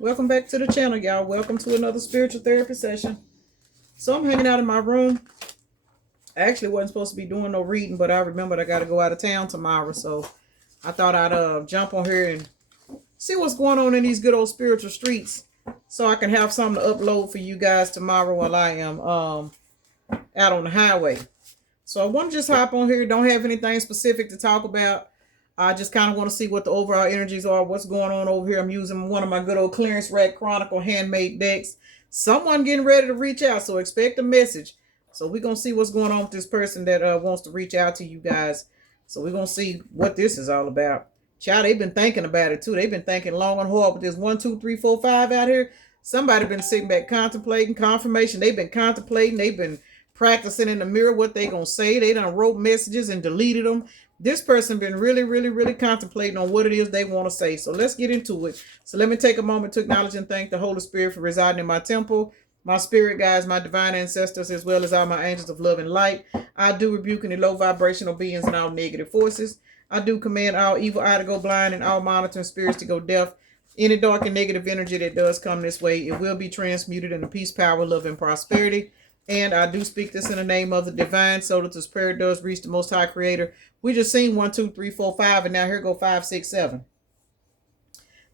Welcome back to the channel, y'all. Welcome to another spiritual therapy session. So I'm hanging out in my room. I actually wasn't supposed to be doing no reading, but I remembered I got to go out of town tomorrow. So I thought I'd jump on here and see what's going on in these good old spiritual streets so I can have something to upload for you guys tomorrow while I am out on the highway. So I want to just hop on here. Don't have anything specific to talk about. I just kind of want to see what the overall energies are, what's going on over here. I'm using one of my good old Clearance Rack Chronicle handmade decks. Someone getting ready to reach out, so expect a message. So we're going to see what's going on with this person that wants to reach out to you guys. So we're going to see what this is all about. Child, they've been thinking about it too. They've been thinking long and hard with this 1, 2, 3, 4, 5 out here. Somebody been sitting back contemplating confirmation. They've been contemplating. They've been practicing in the mirror what they gonna say. They done wrote messages and deleted them. This person been really contemplating on what it is they want to say. So let's get into it. So let me take a moment to acknowledge and thank the Holy Spirit for residing in my temple, my spirit guides, my divine ancestors, as well as all my angels of love and light. I do rebuke any low vibrational beings and all negative forces. I do command all evil eye to go blind and all monitoring spirits to go deaf. Any dark and negative energy that does come this way, it will be transmuted into peace, power, love, and prosperity. And I do speak this in the name of the divine, so that this prayer does reach the Most High Creator. We just seen 1, 2, 3, 4, 5, and now here go 5, 6, 7.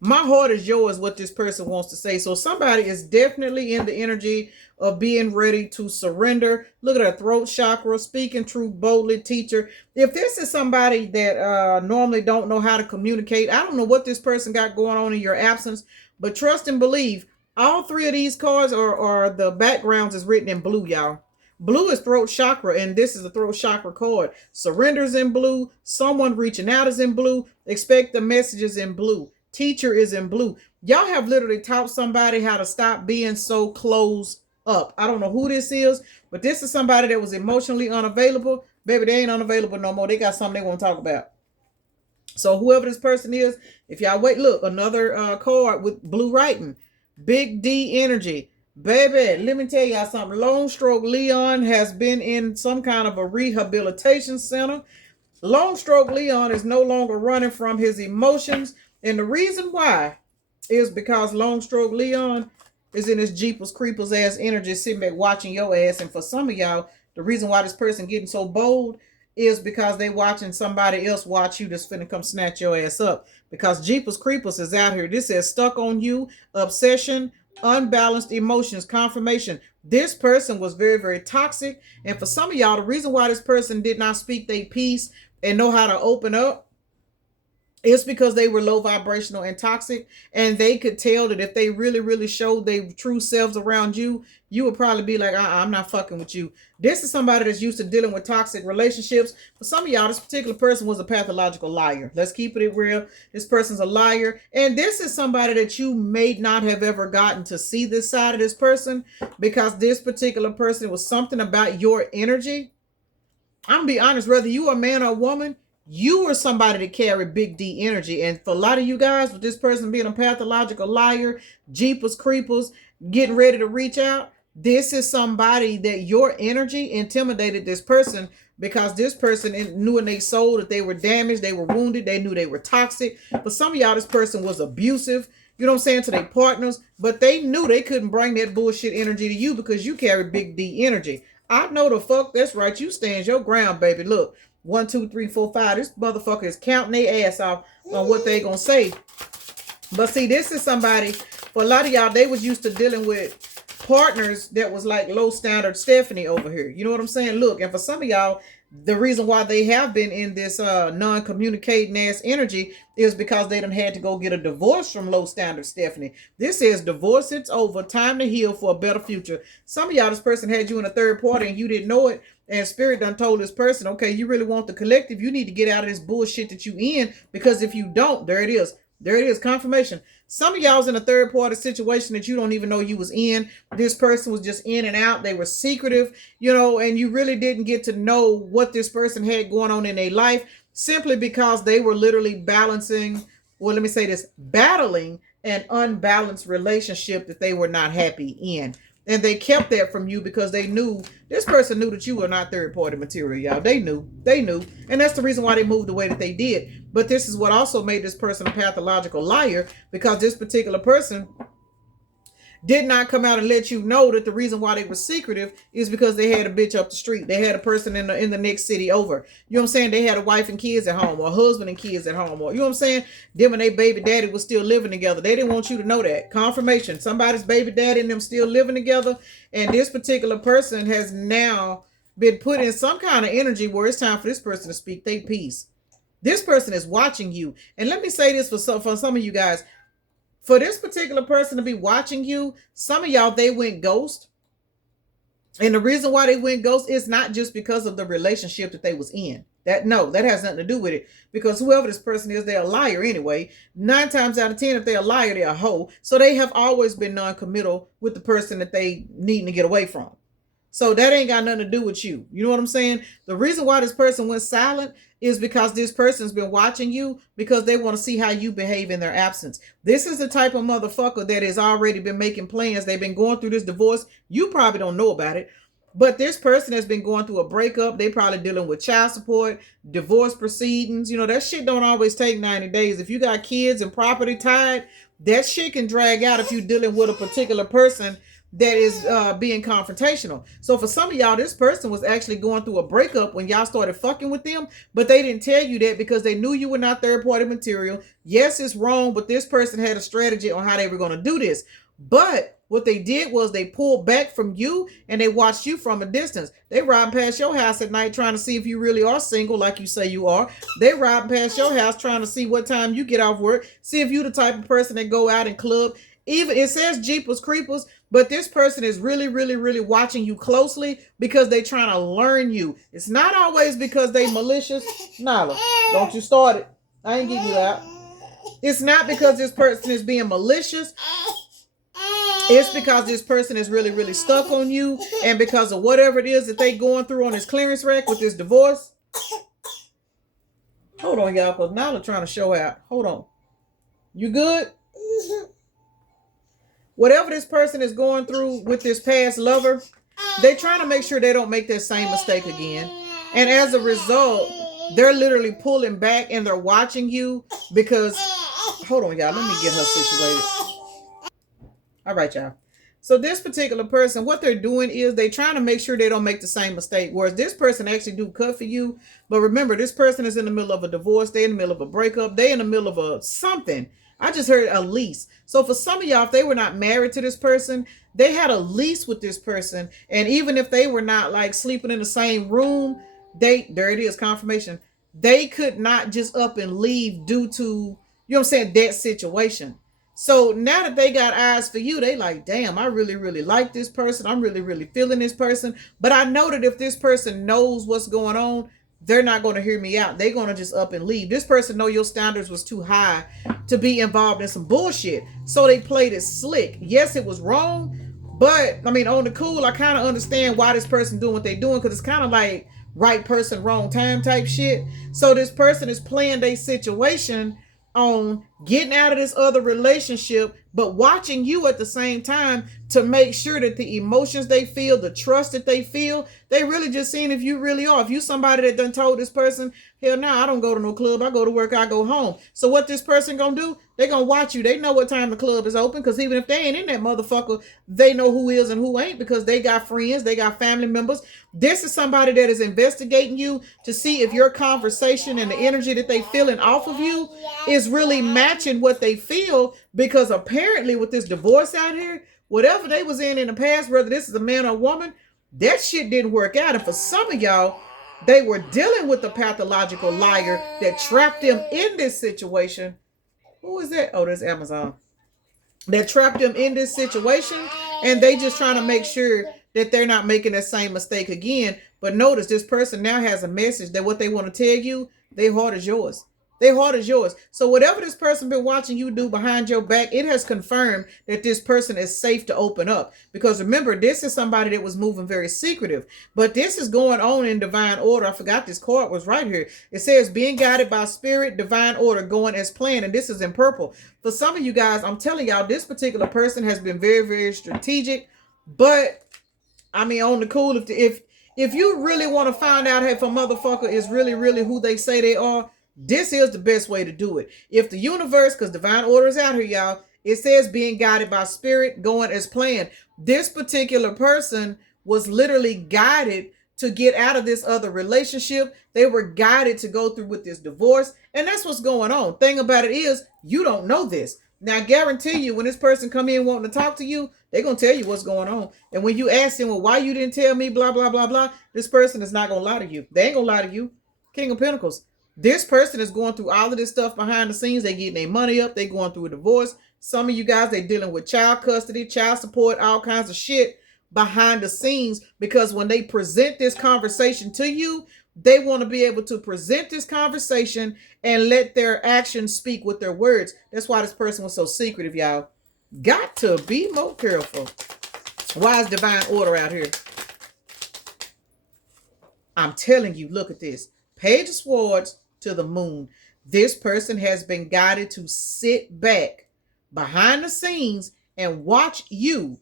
My heart is yours, what this person wants to say. So somebody is definitely in the energy of being ready to surrender. Look at her throat chakra, speaking truth boldly, teacher. If this is somebody that normally don't know how to communicate, I don't know what this person got going on in your absence, but trust and believe. All three of these cards are the backgrounds is written in blue, y'all. Blue is throat chakra, and this is the throat chakra card. Surrenders in blue. Someone reaching out is in blue. Expect the messages in blue. Teacher is in blue. Y'all have literally taught somebody how to stop being so closed up. I don't know who this is, but this is somebody that was emotionally unavailable. Baby, they ain't unavailable no more. They got something they want to talk about. So whoever this person is, if y'all wait, look, another card with blue writing. Big D energy. Baby, let me tell y'all something. Lone Stroke Leon has been in some kind of a rehabilitation center. Lone Stroke Leon is no longer running from his emotions. And the reason why is because Lone Stroke Leon is in his Jeepers Creepers ass energy sitting back watching your ass. And for some of y'all, the reason why this person getting so bold is because they watching somebody else watch you that's finna come snatch your ass up. Because Jeepers Creepers is out here. This says stuck on you, obsession, unbalanced emotions, confirmation. This person was very toxic. And for some of y'all, the reason why this person did not speak their piece and know how to open up, it's because they were low vibrational and toxic, and they could tell that if they really showed their true selves around you, you would probably be like, I'm not fucking with you. This is somebody that's used to dealing with toxic relationships. For some of y'all, this particular person was a pathological liar. Let's keep it real. This person's a liar. And this is somebody that you may not have ever gotten to see this side of this person, because this particular person was something about your energy. I'm gonna be honest, whether you are a man or a woman, you are somebody that carry big D energy. And for a lot of you guys, with this person being a pathological liar, Jeepers Creepers, getting ready to reach out, this is somebody that your energy intimidated this person, because this person knew in their soul that they were damaged, they were wounded, they knew they were toxic. For some of y'all, this person was abusive, you know what I'm saying, to their partners, but they knew they couldn't bring that bullshit energy to you because you carry big D energy. I know the fuck that's right. You stand your ground, baby. Look. 1, 2, 3, 4, 5. This motherfucker is counting their ass off on what they gonna say. But see, this is somebody, for a lot of y'all, they was used to dealing with partners that was like low standard Stephanie over here. You know what I'm saying? Look, and for some of y'all, the reason why they have been in this non-communicating ass energy is because they done had to go get a divorce from low standard Stephanie. This says divorce, it's over, time to heal for a better future. Some of y'all, this person had you in a third party and you didn't know it. And Spirit done told this person, okay, you really want the collective, you need to get out of this bullshit that you in, because if you don't, there it is. There it is, confirmation. Some of y'all's in a third party situation that you don't even know you was in. This person was just in and out. They were secretive, you know, and you really didn't get to know what this person had going on in their life, simply because they were literally balancing, well, let me say this, battling an unbalanced relationship that they were not happy in. And they kept that from you because they knew, this person knew that you were not third party material, y'all. They knew. And that's the reason why they moved the way that they did. But this is what also made this person a pathological liar, because this particular person did not come out and let you know that the reason why they were secretive is because they had a bitch up the street. They had a person in the next city over. You know what I'm saying? They had a wife and kids at home, or a husband and kids at home, or you know what I'm saying? Them and their baby daddy was still living together. They didn't want you to know that. Confirmation. Somebody's baby daddy and them still living together. And this particular person has now been put in some kind of energy where it's time for this person to speak their piece. This person is watching you. And let me say this for some of you guys. For this particular person to be watching you, some of y'all, they went ghost. And the reason why they went ghost is not just because of the relationship that they was in. That has nothing to do with it. Because whoever this person is, they're a liar anyway. 9 times out of 10, if they're a liar, they're a hoe. So they have always been non-committal with the person that they needing to get away from. So that ain't got nothing to do with you. You know what I'm saying? The reason why this person went silent is because this person's been watching you because they want to see how you behave in their absence. This is the type of motherfucker that has already been making plans. They've been going through this divorce. You probably don't know about it. But this person has been going through a breakup. They probably dealing with child support, divorce proceedings. You know, that shit don't always take 90 days. If you got kids and property tied, that shit can drag out if you're dealing with a particular person that is being confrontational. So for some of y'all, this person was actually going through a breakup when y'all started fucking with them, but they didn't tell you that because they knew you were not third-party material. Yes, it's wrong, but this person had a strategy on how they were going to do this. But what they did was they pulled back from you and they watched you from a distance. They riding past your house at night trying to see if you really are single like you say you are. They riding past your house trying to see what time you get off work, see if you the type of person that go out and club. Even it says Jeepers Creepers, but this person is really, really, really watching you closely because they trying to learn you. It's not always because they malicious. Nyla, don't you start it. I ain't getting you out. It's not because this person is being malicious. It's because this person is really, really stuck on you, and because of whatever it is that they going through on this clearance rack with this divorce. Hold on, y'all, because Nyla trying to show out. Hold on. You good? Whatever this person is going through with this past lover, they're trying to make sure they don't make that same mistake again. And as a result, they're literally pulling back and they're watching you because, hold on, y'all, let me get her situated. All right, y'all. So this particular person, what they're doing is they're trying to make sure they don't make the same mistake. Whereas this person actually do cut for you. But remember, this person is in the middle of a divorce. They're in the middle of a breakup. They're in the middle of a something. I just heard a lease. So for some of y'all, if they were not married to this person, they had a lease with this person. And even if they were not like sleeping in the same room, there it is, confirmation. They could not just up and leave due to, you know what I'm saying, that situation. So now that they got eyes for you, they like, damn, I really, really like this person. I'm really, really feeling this person. But I know that if this person knows what's going on, they're not going to hear me out. They're going to just up and leave. This person know your standards was too high to be involved in some bullshit. So they played it slick. Yes, it was wrong. But, I mean, on the cool, I kind of understand why this person doing what they doing. Because it's kind of like right person, wrong time type shit. So this person is playing their situation on getting out of this other relationship, but watching you at the same time to make sure that the emotions they feel, the trust that they feel, they really just seeing if you really are. If you somebody that done told this person, hell no, I don't go to no club, I go to work, I go home. So what this person gonna do? They gonna watch you. They know what time the club is open, because even if they ain't in that motherfucker, they know who is and who ain't, because they got friends, they got family members. This is somebody that is investigating you to see if your conversation and the energy that they feeling off of you is really matching what they feel, because apparently with this divorce out here, whatever they was in the past, whether this is a man or woman, that shit didn't work out. And for some of y'all, they were dealing with a pathological liar that trapped them in this situation. Who is that? Oh, that's Amazon. That trapped them in this situation, and they just trying to make sure that they're not making that same mistake again. But notice this person now has a message that what they want to tell you, their heart is yours. Their heart is yours. So whatever this person been watching you do behind your back, it has confirmed that this person is safe to open up. Because remember, this is somebody that was moving very secretive. But this is going on in divine order. I forgot this card was right here. It says being guided by spirit, divine order, going as planned. And this is in purple. For some of you guys, I'm telling y'all, this particular person has been very, very strategic. But, I mean, on the cool, if you really want to find out if a motherfucker is really, really who they say they are, this is the best way to do it. If the universe, because divine order is out here, y'all. It says being guided by spirit, going as planned. This particular person was literally guided to get out of this other relationship. They were guided to go through with this divorce. And that's what's going on. Thing about it is, you don't know this. Now, I guarantee you, when this person come in wanting to talk to you, they're going to tell you what's going on. And when you ask them, well, why you didn't tell me, blah, blah, blah, blah, this person is not going to lie to you. They ain't going to lie to you. King of Pentacles. This person is going through all of this stuff behind the scenes. They getting their money up. They going through a divorce. Some of you guys, they dealing with child custody, child support, all kinds of shit behind the scenes, because when they present this conversation to you, they want to be able to present this conversation and let their actions speak with their words. That's why this person was so secretive, y'all. Got to be more careful. Why is divine order out here? I'm telling you, look at this. Page of Swords to the Moon. This person has been guided to sit back behind the scenes and watch you.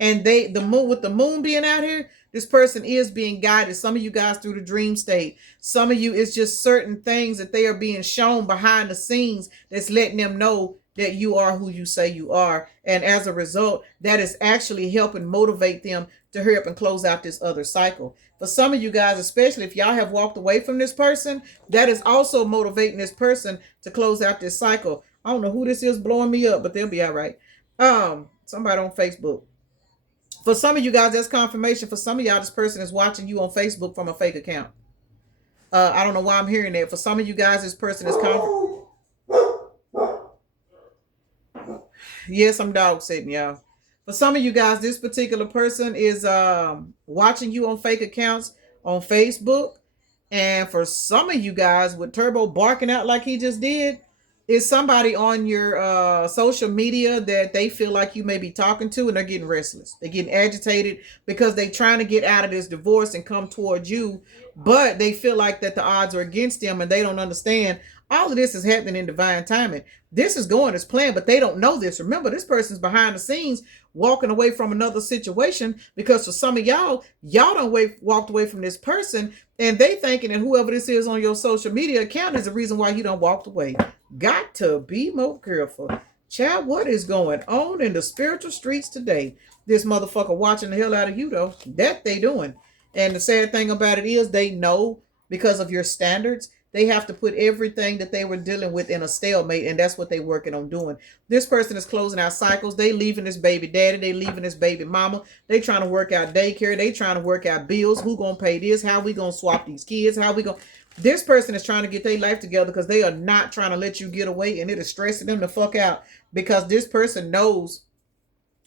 And the moon, with the moon being out here, this person is being guided. Some of you guys through the dream state. Some of you, it's just certain things that they are being shown behind the scenes that's letting them know that you are who you say you are. And as a result, that is actually helping motivate them to hurry up and close out this other cycle. For some of you guys, especially if y'all have walked away from this person, that is also motivating this person to close out this cycle. I don't know who this is blowing me up, but they'll be all right. Somebody on Facebook. For some of you guys, that's confirmation. For some of y'all, this person is watching you on Facebook from a fake account. I don't know why I'm hearing that. For some of you guys, this person is Yes, I'm dog sitting, y'all. For some of you guys, this particular person is watching you on fake accounts on Facebook. And for some of you guys, with Turbo barking out like he just did, is somebody on your social media that they feel like you may be talking to, and they're getting restless. They're getting agitated because they're trying to get out of this divorce and come towards you, but they feel like that the odds are against them, and they don't understand all of this is happening in divine timing. This is going as planned, but they don't know this. Remember, this person's behind the scenes walking away from another situation, because for some of y'all done walked away from this person, and they thinking that whoever this is on your social media account is the reason why you done walked away. Got to be more careful. Child, what is going on in the spiritual streets today? This motherfucker watching the hell out of you, though. That they doing. And the sad thing about it is, they know because of your standards, they have to put everything that they were dealing with in a stalemate, and that's what they're working on doing. This person is closing out cycles. They leaving this baby daddy. They leaving this baby mama. They trying to work out daycare. They trying to work out bills. Who gonna pay this? How we gonna swap these kids? How we gonna... This person is trying to get their life together because they are not trying to let you get away, and it is stressing them the fuck out, because this person knows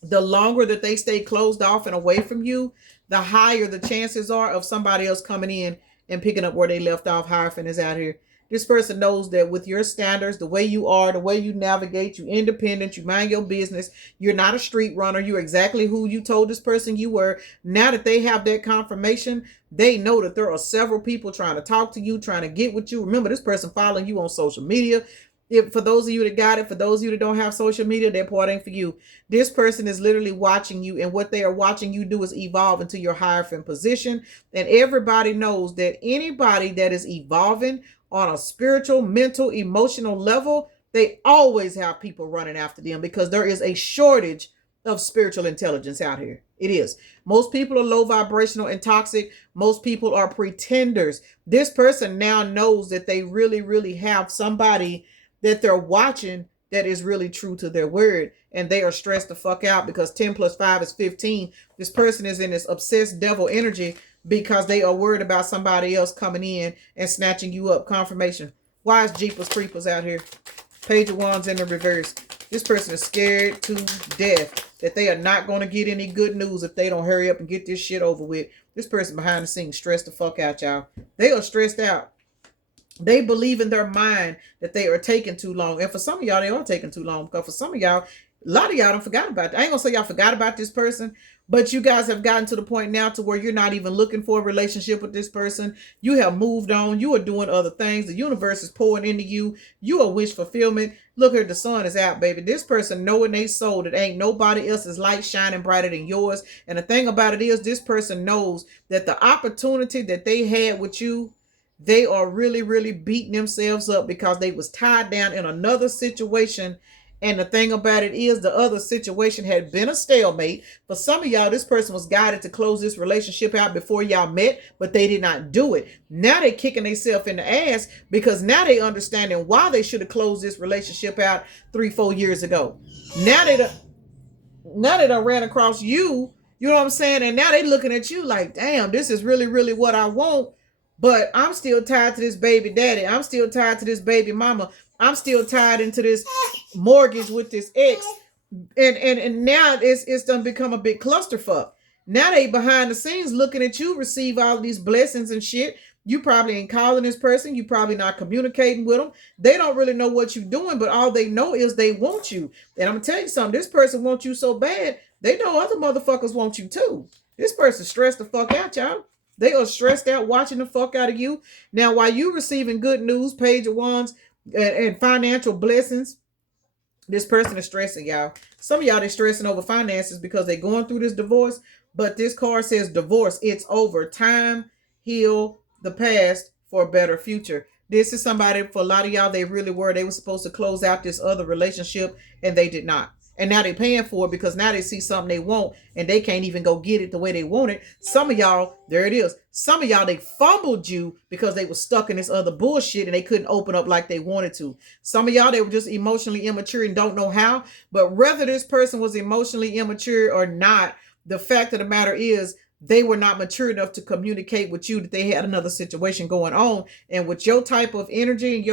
the longer that they stay closed off and away from you, the higher the chances are of somebody else coming in and picking up where they left off. Hierophant is out here. This person knows that with your standards, the way you are, the way you navigate, you independent, you mind your business, you're not a street runner, you're exactly who you told this person you were. Now that they have that confirmation, they know that there are several people trying to talk to you, trying to get with you. Remember, this person following you on social media. If for those of you that got it, for those of you that don't have social media, that part ain't for you. This person is literally watching you, and what they are watching you do is evolve into your Hierophant position. And everybody knows that anybody that is evolving on a spiritual, mental, emotional level, they always have people running after them, because there is a shortage of spiritual intelligence out here. It is. Most people are low vibrational and toxic. Most people are pretenders. This person now knows that they really, really have somebody that they're watching that is really true to their word, and they are stressed the fuck out because 10 plus 5 is 15. This person is in this obsessed devil energy because they are worried about somebody else coming in and snatching you up. Confirmation. Why is Jeepers Creepers out here? Page of Wands in the reverse. This person is scared to death that they are not going to get any good news if they don't hurry up and get this shit over with. This person behind the scenes stressed the fuck out, y'all. They are stressed out. They believe in their mind that they are taking too long. And for some of y'all, they are taking too long. Because for some of y'all, a lot of y'all don't forgot about it. I ain't going to say y'all forgot about this person, but you guys have gotten to the point now to where you're not even looking for a relationship with this person. You have moved on. You are doing other things. The universe is pouring into you. You are wish fulfillment. Look here, the sun is out, baby. This person know in their soul that ain't nobody else's light shining brighter than yours. And the thing about it is, this person knows that the opportunity that they had with you, they are really, really beating themselves up because they was tied down in another situation, And the thing about it is, the other situation had been a stalemate. For some of y'all, this person was guided to close this relationship out before y'all met, but they did not do it. Now they kicking themselves in the ass because now they understanding why they should have closed this relationship out 3-4 years ago. Now they done ran across you, you know what I'm saying? And now they looking at you like, damn, this is really, really what I want. But I'm still tied to this baby daddy. I'm still tied to this baby mama. I'm still tied into this mortgage with this ex. And now it's done become a big clusterfuck. Now they behind the scenes looking at you receive all these blessings and shit. You probably ain't calling this person. You probably not communicating with them. They don't really know what you're doing, but all they know is they want you. And I'm gonna tell you something. This person wants you so bad, they know other motherfuckers want you too. This person stressed the fuck out, y'all. They are stressed out watching the fuck out of you. Now, while you receiving good news, page of wands, and financial blessings, this person is stressing, y'all. Some of y'all, they stressing over finances because they going through this divorce. But this card says divorce. It's over. Time heal the past for a better future. This is somebody, for a lot of y'all, they really were. They were supposed to close out this other relationship and they did not. And now they're paying for it because now they see something they want and they can't even go get it the way they want it. Some of y'all, there it is. Some of y'all, they fumbled you because they were stuck in this other bullshit and they couldn't open up like they wanted to. Some of y'all, they were just emotionally immature and don't know how. But whether this person was emotionally immature or not, the fact of the matter is they were not mature enough to communicate with you that they had another situation going on. And with your type of energy and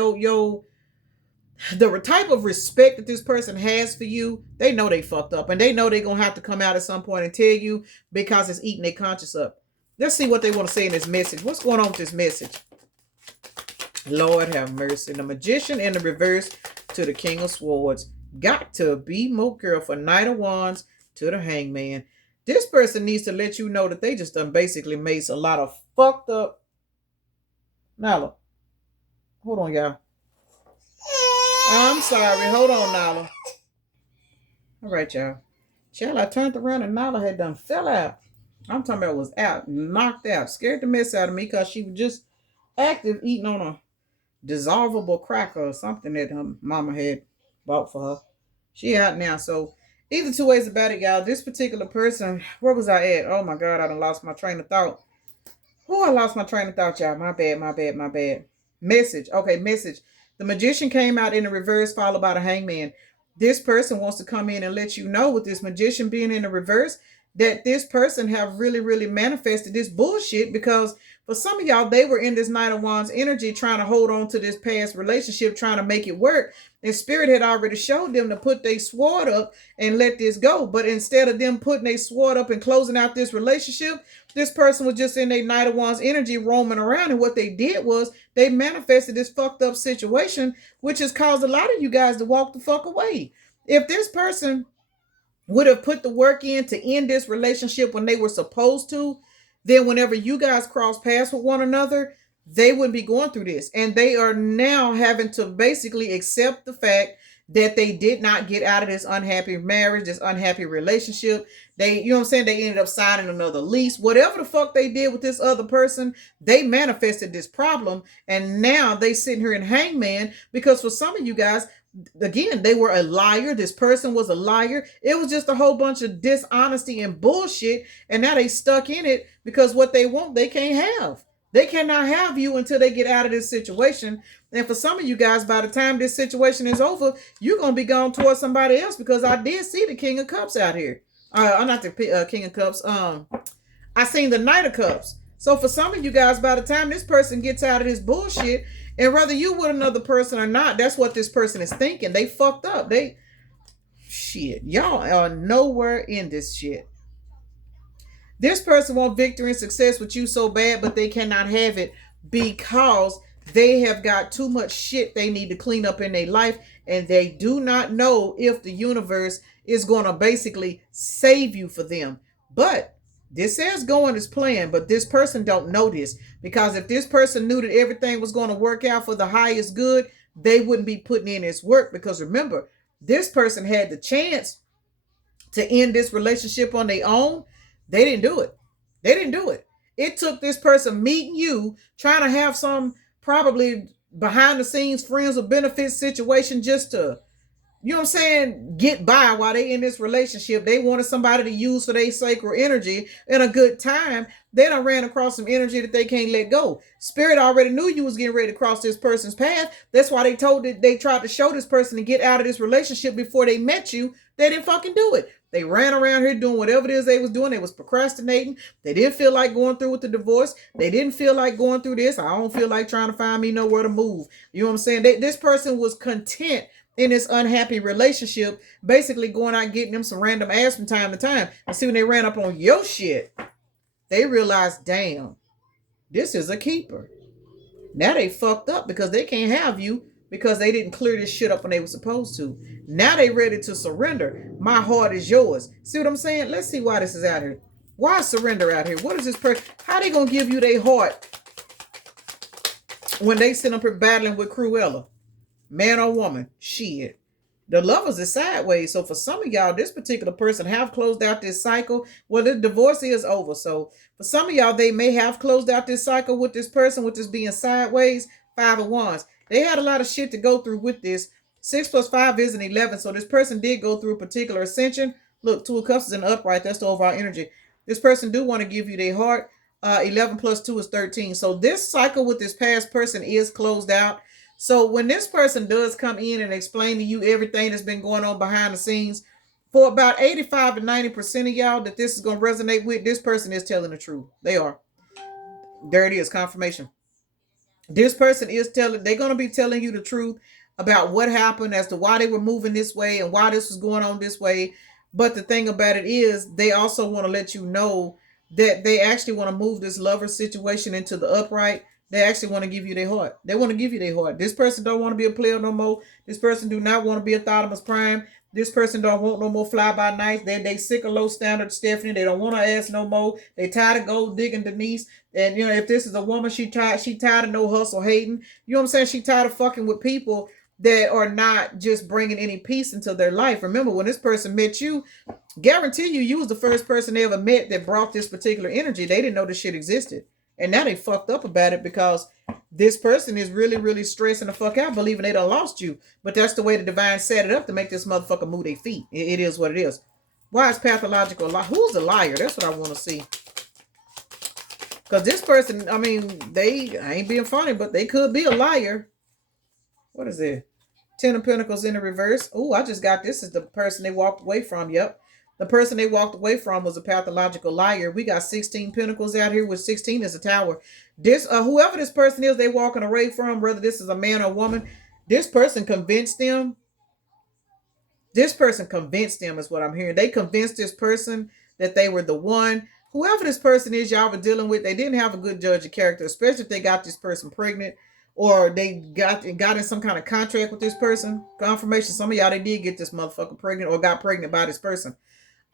the type of respect that this person has for you, they know they fucked up and they know they're gonna have to come out at some point and tell you because it's eating their conscience up. Let's see what they want to say in this message. What's going on with this message? Lord have mercy. The Magician in the reverse to the King of Swords. Got to be more careful. Knight of Wands to the Hangman. This person needs to let you know that they just done basically made a lot of fucked up. Nala, hold on, y'all. I'm sorry. Hold on, Nala. All right, y'all. Child, I turned around and Nala had done fell out. I'm talking about was out, knocked out, scared the mess out of me because she was just active eating on a dissolvable cracker or something that her mama had bought for her. She out now. So either two ways about it, y'all. This particular person, where was I at? Oh my God, I done lost my train of thought. Oh, I lost my train of thought, y'all. My bad, my bad, my bad. Message. Okay, message. The Magician came out in the reverse, followed by the Hangman. This person wants to come in and let you know, with this Magician being in the reverse, that this person have really, really manifested this bullshit because for some of y'all, they were in this Knight of Wands energy trying to hold on to this past relationship, trying to make it work. And Spirit had already showed them to put their sword up and let this go. But instead of them putting their sword up and closing out this relationship, this person was just in their Knight of Wands energy roaming around. And what they did was they manifested this fucked up situation, which has caused a lot of you guys to walk the fuck away. If this person would have put the work in to end this relationship when they were supposed to, then whenever you guys cross paths with one another, they wouldn't be going through this. And they are now having to basically accept the fact that they did not get out of this unhappy marriage, this unhappy relationship. They, you know what I'm saying? They ended up signing another lease. Whatever the fuck they did with this other person, they manifested this problem. And now they sitting here in Hangman because for some of you guys, again, they were a liar. This person was a liar. It was just a whole bunch of dishonesty and bullshit. And now they stuck in it because what they want, they can't have. They cannot have you until they get out of this situation. And for some of you guys, by the time this situation is over, you're going to be going towards somebody else because I did see the King of Cups out here. I'm not the King of Cups. I seen the Knight of Cups. So for some of you guys, by the time this person gets out of this bullshit, and whether you with another person or not, that's what this person is thinking. They fucked up. Shit. Y'all are nowhere in this shit. This person wants victory and success with you so bad, but they cannot have it because they have got too much shit they need to clean up in their life, and they do not know if the universe is going to basically save you for them. But this says going as planned, but this person don't know this, because if this person knew that everything was going to work out for the highest good, they wouldn't be putting in this work. Because remember, this person had the chance to end this relationship on their own. They didn't do it. They didn't do it. It took this person meeting you, trying to have some probably behind the scenes friends with benefits situation just to you know what I'm saying, get by while they in this relationship. They wanted somebody to use for their sacred energy in a good time. They done ran across some energy that they can't let go. Spirit already knew you was getting ready to cross this person's path. That's why they tried to show this person to get out of this relationship before they met you. They didn't fucking do it. They ran around here doing whatever it is they was doing. They was procrastinating. They didn't feel like going through with the divorce. They didn't feel like going through this. I don't feel like trying to find me nowhere to move. You know what I'm saying? This person was content in this unhappy relationship, basically going out and getting them some random ass from time to time. And see, when they ran up on your shit, they realized, damn, this is a keeper. Now they fucked up because they can't have you because they didn't clear this shit up when they were supposed to. Now they ready to surrender. My heart is yours. See what I'm saying? Let's see why this is out here. Why is surrender out here? What is this person? How they gonna give you their heart when they sit up here battling with Cruella? Man or woman? Shit. The lovers is sideways. So for some of y'all, this particular person have closed out this cycle. Well, the divorce is over. So for some of y'all, they may have closed out this cycle with this person, with this being sideways. 5 of Wands. They had a lot of shit to go through with this. 6 plus 5 is an 11. So this person did go through a particular ascension. Look, 2 of Cups is in the upright. That's the overall energy. This person do want to give you their heart. 11 plus 2 is 13. So this cycle with this past person is closed out. So when this person does come in and explain to you everything that's been going on behind the scenes, for about 85 to 90% of y'all that this is going to resonate with, this person is telling the truth. They are. There it is, confirmation. This person is they're going to be telling you the truth about what happened as to why they were moving this way and why this was going on this way. But the thing about it is they also want to let you know that they actually want to move this lover situation into the upright. They actually want to give you their heart. They want to give you their heart. This person don't want to be a player no more. This person do not want to be a Thottimus Prime. This person don't want no more fly-by-nights. They sick of low standard Stephanie. They don't want to ask no more. They tired of gold digging Denise. And, you know, if this is a woman, she tired of no hustle hating. You know what I'm saying? She tired of fucking with people that are not just bringing any peace into their life. Remember, when this person met you, guarantee you was the first person they ever met that brought this particular energy. They didn't know this shit existed. And now they fucked up about it because this person is really, really stressing the fuck out, believing they done lost you. But that's the way the divine set it up to make this motherfucker move their feet. It is what it is. Why is pathological? Who's a liar? That's what I want to see. Because this person, I mean, I ain't being funny, but they could be a liar. What is it? 10 of Pentacles in the reverse. Oh, I just got this is the person they walked away from. Yep. The person they walked away from was a pathological liar. We got 16 Pentacles out here, with 16 is a Tower. This whoever this person is they walking away from, whether this is a man or woman, this person convinced them. This person convinced them is what I'm hearing. They convinced this person that they were the one. Whoever this person is y'all were dealing with, they didn't have a good judge of character, especially if they got this person pregnant or they got in some kind of contract with this person. Confirmation, some of y'all, they did get this motherfucker pregnant or got pregnant by this person.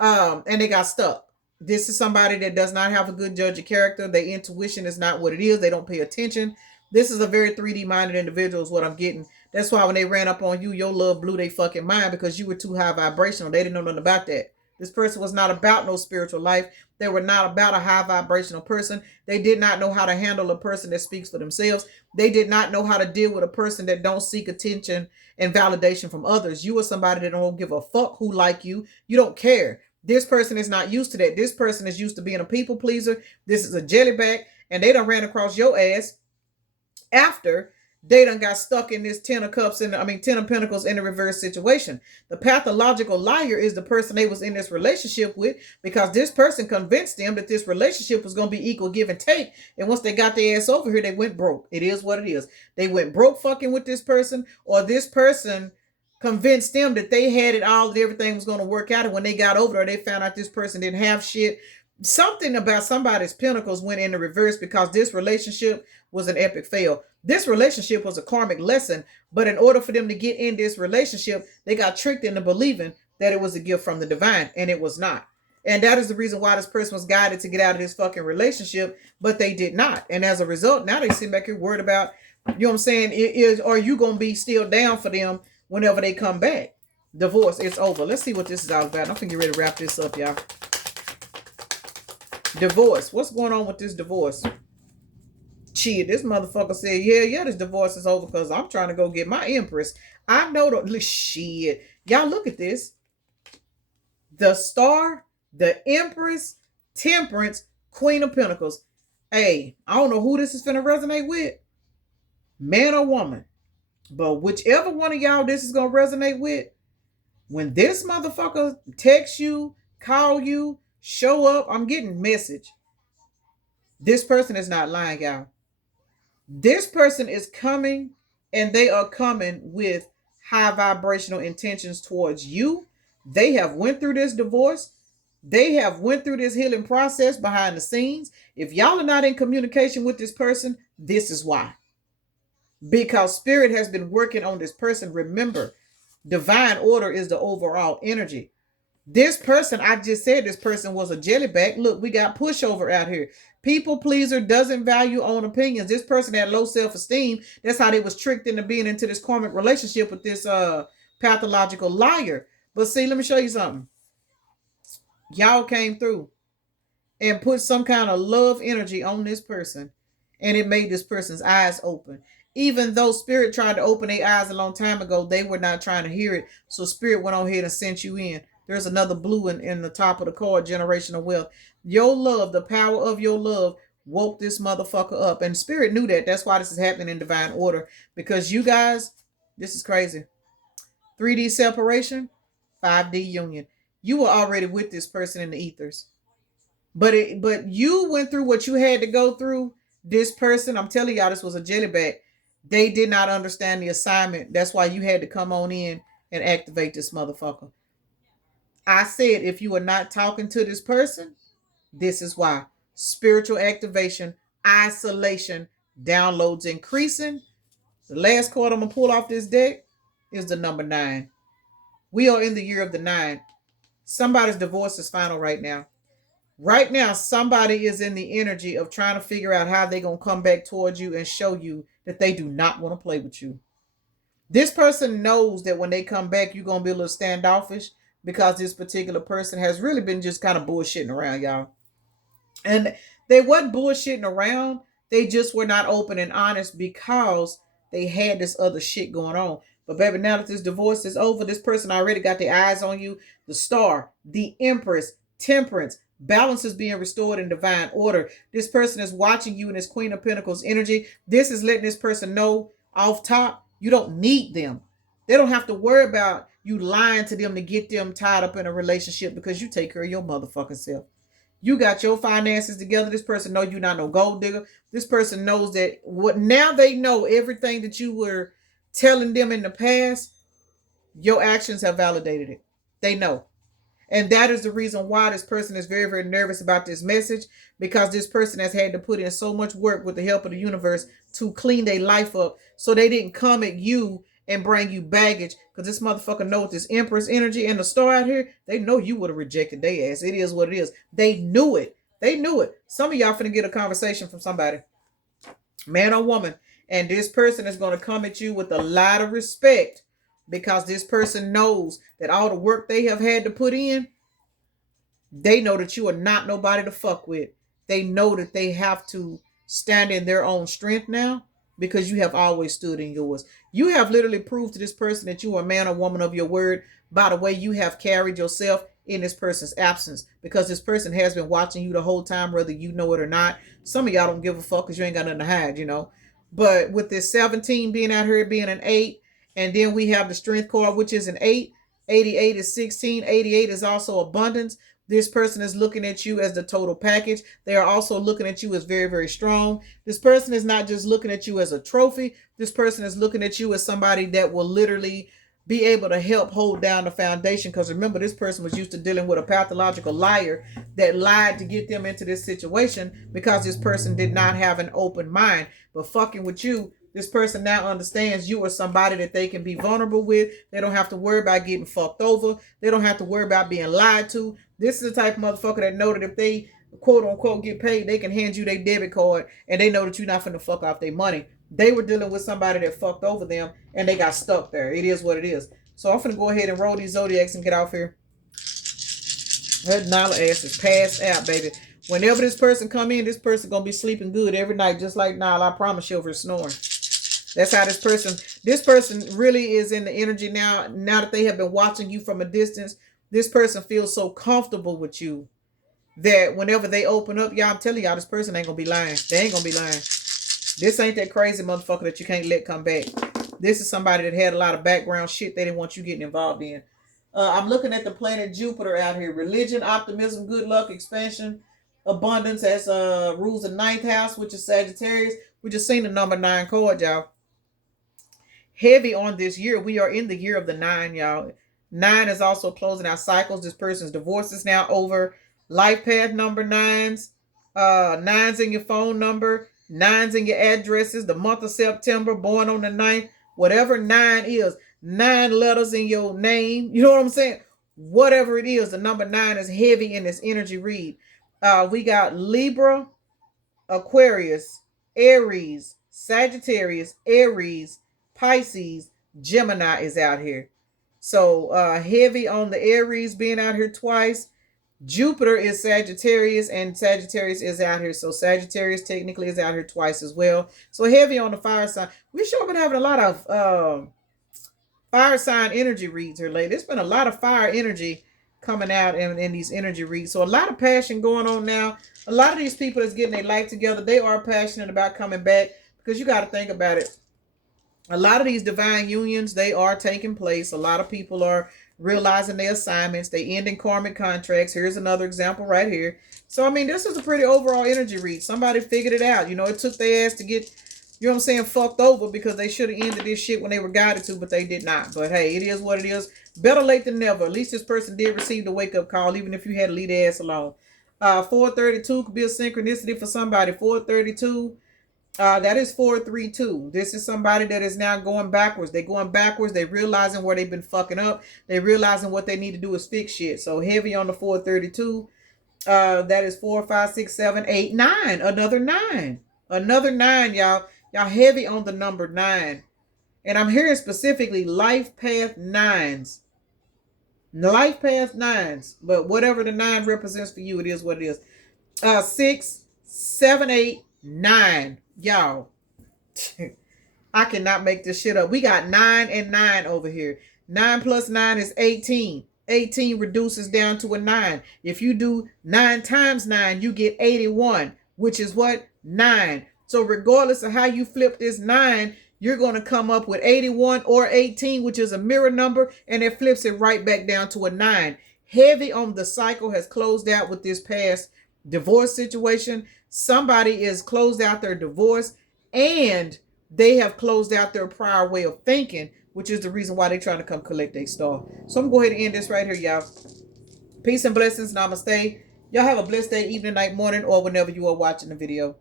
And they got stuck. This is somebody that does not have a good judge of character. Their intuition is not what it is. They don't pay attention. This is a very 3D minded individual is what I'm getting. That's why when they ran up on you, your love blew their fucking mind because you were too high vibrational. They didn't know nothing about that. This person was not about no spiritual life. They were not about a high vibrational person. They did not know how to handle a person that speaks for themselves. They did not know how to deal with a person that don't seek attention and validation from others. You are somebody that don't give a fuck who like you. You don't care. This person is not used to that. This person is used to being a people pleaser. This is a jellyback. And they done ran across your ass after they done got stuck in this 10 of Cups 10 of Pentacles in the reverse situation. The pathological liar is the person they was in this relationship with because this person convinced them that this relationship was going to be equal give and take. And once they got their ass over here, they went broke. It is what it is. They went broke fucking with this person, or this person convinced them that they had it all, that everything was going to work out. And when they got over there, they found out this person didn't have shit. Something about somebody's pentacles went in the reverse because this relationship was an epic fail. This relationship was a karmic lesson, but in order for them to get in this relationship, they got tricked into believing that it was a gift from the divine, and it was not. And that is the reason why this person was guided to get out of this fucking relationship, but they did not. And as a result, now they sit back here worried about, you know what I'm saying, are you going to be still down for them whenever they come back? Divorce, it's over. Let's see what this is all about. I'm going to get ready to wrap this up, y'all. Divorce. What's going on with this divorce? Shit, this motherfucker said, yeah, this divorce is over because I'm trying to go get my empress. I know the shit. Y'all look at this. The star, the empress, temperance, queen of pentacles. Hey, I don't know who this is finna resonate with, man or woman. But whichever one of y'all this is gonna resonate with, when this motherfucker text you, call you, show up, I'm getting message. This person is not lying, y'all. This person is coming, and they are coming with high vibrational intentions towards you. They have went through this divorce. They have went through this healing process behind the scenes. If y'all are not in communication with this person, this is why. Because spirit has been working on this person. Remember, divine order is the overall energy. This person, I just said this person was a jellyback. Look, we got pushover out here. People pleaser, doesn't value own opinions. This person had low self-esteem. That's how they was tricked into being into this karmic relationship with this pathological liar. But see, let me show you something. Y'all came through and put some kind of love energy on this person, and it made this person's eyes open. Even though spirit tried to open their eyes a long time ago, they were not trying to hear it. So spirit went on ahead and sent you in. There's another blue in the top of the card, generational wealth. Your love, the power of your love, woke this motherfucker up. And spirit knew that. That's why this is happening in divine order. Because you guys, this is crazy. 3D separation, 5D union. You were already with this person in the ethers. But you went through what you had to go through. This person, I'm telling y'all, this was a jellyback. They did not understand the assignment. That's why you had to come on in and activate this motherfucker. I said, if you are not talking to this person, this is why. Spiritual activation, isolation, downloads increasing. The last card I'm going to pull off this deck is the number 9. We are in the year of the 9. Somebody's divorce is final right now. Right now, somebody is in the energy of trying to figure out how they're going to come back towards you and show you that they do not want to play with you. This person knows that when they come back, you're going to be a little standoffish because this particular person has really been just kind of bullshitting around, y'all. And they wasn't bullshitting around. They just were not open and honest because they had this other shit going on. But baby, now that this divorce is over, this person already got their eyes on you. The star, the empress, temperance, balance is being restored in divine order. This person is watching you in this Queen of Pentacles energy. This is letting this person know off top, you don't need them. They don't have to worry about you lying to them to get them tied up in a relationship because you take care of your motherfucking self. You got your finances together. This person knows you're not no gold digger. This person knows that what now they know everything that you were telling them in the past, your actions have validated it. They know. And that is the reason why this person is very, very nervous about this message, because this person has had to put in so much work with the help of the universe to clean their life up so they didn't come at you and bring you baggage. Because this motherfucker knows this Empress energy and the star out here, they know you would have rejected their ass. It is what it is. They knew it. They knew it. Some of y'all finna get a conversation from somebody, man or woman, and this person is going to come at you with a lot of respect because this person knows that all the work they have had to put in, they know that you are not nobody to fuck with. They know that they have to stand in their own strength now because you have always stood in yours. You have literally proved to this person that you are a man or woman of your word by the way you have carried yourself in this person's absence, because this person has been watching you the whole time, whether you know it or not. Some of y'all don't give a fuck because you ain't got nothing to hide, you know. But with this 17 being out here being an 8, and then we have the strength card, which is an 8. 88 is 16. 88 is also abundance. This person is looking at you as the total package. They are also looking at you as very, very strong. This person is not just looking at you as a trophy. This person is looking at you as somebody that will literally be able to help hold down the foundation. Because remember, this person was used to dealing with a pathological liar that lied to get them into this situation because this person did not have an open mind. But fucking with you, this person now understands you are somebody that they can be vulnerable with. They don't have to worry about getting fucked over. They don't have to worry about being lied to. This is the type of motherfucker that know that if they quote unquote get paid, they can hand you their debit card and they know that you're not finna fuck off their money. They were dealing with somebody that fucked over them and they got stuck there. It is what it is. So I'm finna go ahead and roll these zodiacs and get off here. That Nala ass is passed out, baby. Whenever this person come in, this person gonna be sleeping good every night, just like Nile. I promise you, over snoring. That's how this person really is in the energy now. Now that they have been watching you from a distance, this person feels so comfortable with you that whenever they open up, y'all, I'm telling y'all, this person ain't gonna be lying. They ain't gonna be lying. This ain't that crazy motherfucker that you can't let come back. This is somebody that had a lot of background shit they didn't want you getting involved in. I'm looking at the planet Jupiter out here. Religion, optimism, good luck, expansion, abundance as rules the ninth house, which is Sagittarius. We just seen the number 9 card, y'all. Heavy on this year. We are in the year of the 9, y'all. 9 is also closing out cycles. This person's divorce is now over. Life path number 9s. 9s in your phone number. 9s in your addresses. The month of September, born on the 9th. Whatever 9 is. 9 letters in your name. You know what I'm saying? Whatever it is, the number 9 is heavy in this energy read. We got Libra, Aquarius, Aries, Sagittarius, Aries, Pisces, Gemini is out here. So heavy on the Aries being out here twice. Jupiter is Sagittarius, and Sagittarius is out here. So Sagittarius technically is out here twice as well. So heavy on the fire sign. We sure been having a lot of fire sign energy reads here lately. There's been a lot of fire energy coming out in these energy reads. So a lot of passion going on now. A lot of these people that's getting their life together, they are passionate about coming back, because you got to think about it. A lot of these divine unions, they are taking place. A lot of people are realizing their assignments. They end in karmic contracts. Here's another example right here. So, I mean, this is a pretty overall energy read. Somebody figured it out. You know, it took their ass to get, you know what I'm saying, fucked over, because they should have ended this shit when they were guided to, but they did not. But hey, it is what it is. Better late than never. At least this person did receive the wake-up call, even if you had to leave their ass alone. 432 could be a synchronicity for somebody. 432, that is 432. This is somebody that is now going backwards. They're going backwards. They're realizing where they've been fucking up. They're realizing what they need to do is fix shit. So heavy on the 432. That is 4, 5, 6, 7, 8, 9. Another 9. Another 9, y'all. Y'all heavy on the number 9. And I'm hearing specifically life path 9s. Life path 9s. But whatever the 9 represents for you, it is what it is. 6, 7, 8, 9. Y'all. I cannot make this shit up. We got 9 and 9 over here. 9 plus 9 is 18. 18 reduces down to a 9. If you do 9 times 9, you get 81, which is what? 9. So regardless of how you flip this 9, you're going to come up with 81 or 18, which is a mirror number, and it flips it right back down to a 9. Heavy on the cycle has closed out with this past divorce situation. Somebody is closed out their divorce, and they have closed out their prior way of thinking, which is the reason why they're trying to come collect their star. So I'm going to go ahead and end this right here, y'all. Peace and blessings. Namaste. Y'all have a blessed day, evening, night, morning, or whenever you are watching the video.